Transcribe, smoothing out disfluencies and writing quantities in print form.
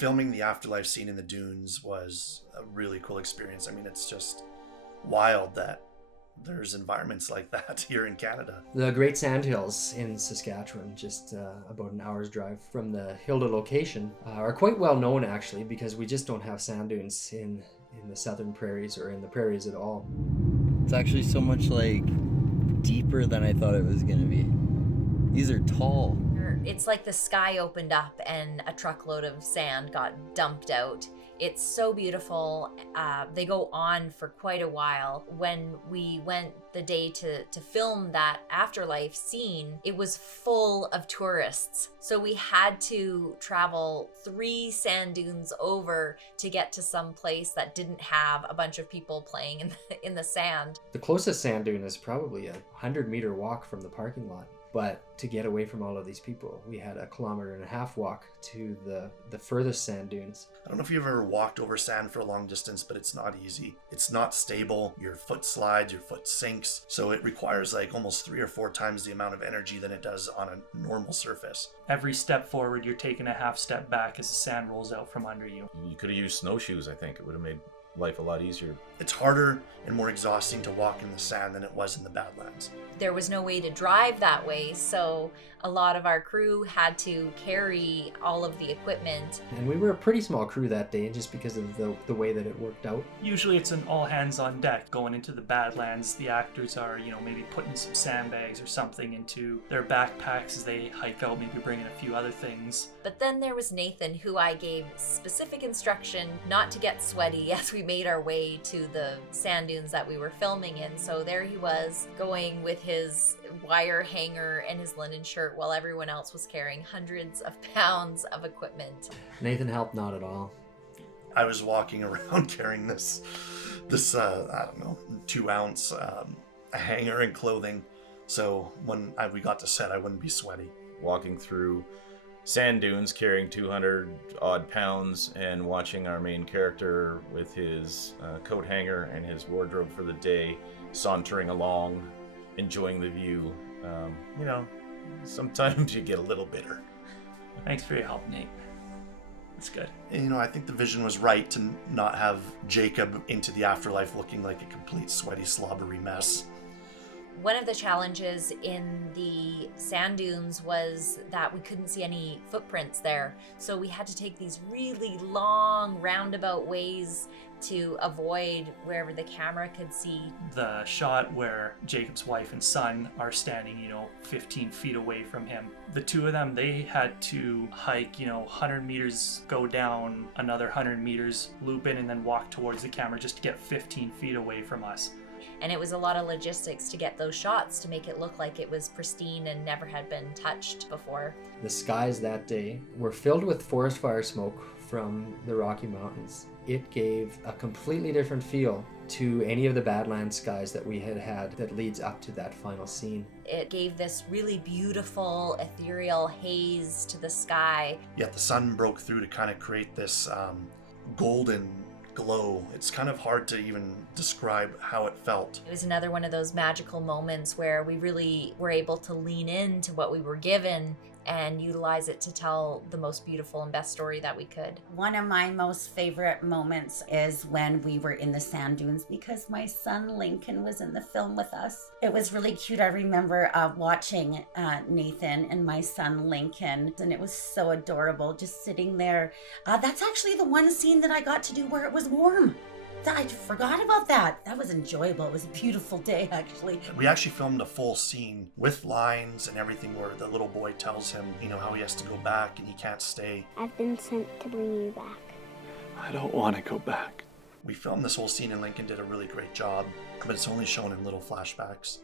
Filming the afterlife scene in the dunes was a really cool experience. I mean, it's just wild that there's environments like that here in Canada. The Great Sandhills in Saskatchewan, just about an hour's drive from the Hilda location, are quite well known actually, because we just don't have sand dunes in the southern prairies or in the prairies at all. It's actually so much like deeper than I thought it was gonna be. These are tall. It's like the sky opened up and a truckload of sand got dumped out. It's so beautiful. They go on for quite a while. When we went the day to film that afterlife scene, it was full of tourists. So we had to travel 3 sand dunes over to get to some place that didn't have a bunch of people playing in the sand. The closest sand dune is probably a 100-meter walk from the parking lot. But to get away from all of these people, we had a 1.5 kilometer walk to the furthest sand dunes. I don't know if you've ever walked over sand for a long distance, but it's not easy. It's not stable. Your foot slides, your foot sinks. So it requires like almost 3 or 4 times the amount of energy than it does on a normal surface. Every step forward, you're taking a half step back as the sand rolls out from under you. You could have used snowshoes, I think. It would have made life a lot easier. It's harder and more exhausting to walk in the sand than it was in the Badlands. There was no way to drive that way, so a lot of our crew had to carry all of the equipment. And we were a pretty small crew that day just because of the way that it worked out. Usually it's an all hands on deck going into the Badlands. The actors are, maybe putting some sandbags or something into their backpacks as they hike out, maybe bringing a few other things. But then there was Nathan, who I gave specific instruction not to get sweaty as we made our way to the sand dunes that we were filming in. So there he was, going with his wire hanger and his linen shirt while everyone else was carrying hundreds of pounds of equipment. Nathan helped not at all. I was walking around carrying this I don't know, 2-ounce hanger and clothing. So when we got to set, I wouldn't be sweaty. Walking through sand dunes carrying 200 odd pounds and watching our main character with his coat hanger and his wardrobe for the day sauntering along, enjoying the view. Sometimes you get a little bitter. Thanks for your help, Nate. It's good. And, I think the vision was right to not have Jacob into the afterlife looking like a complete sweaty, slobbery mess. One of the challenges in the sand dunes was that we couldn't see any footprints there. So we had to take these really long roundabout ways to avoid wherever the camera could see. The shot where Jacob's wife and son are standing, 15 feet away from him. The two of them, they had to hike, 100 meters, go down another 100 meters, loop in, and then walk towards the camera just to get 15 feet away from us. And it was a lot of logistics to get those shots to make it look like it was pristine and never had been touched before. The skies that day were filled with forest fire smoke from the Rocky Mountains. It gave a completely different feel to any of the Badlands skies that we had that leads up to that final scene. It gave this really beautiful ethereal haze to the sky. Yet the sun broke through to kind of create this golden glow. It's kind of hard to even describe how it felt. It was another one of those magical moments where we really were able to lean into what we were given and utilize it to tell the most beautiful and best story that we could. One of my most favorite moments is when we were in the sand dunes because my son Lincoln was in the film with us. It was really cute. I remember watching Nathan and my son Lincoln, and it was so adorable just sitting there. That's actually the one scene that I got to do where it was warm. I forgot about that. That was enjoyable. It was a beautiful day, actually. We actually filmed a full scene with lines and everything where the little boy tells him, how he has to go back and he can't stay. I've been sent to bring you back. I don't want to go back. We filmed this whole scene and Lincoln did a really great job, but it's only shown in little flashbacks.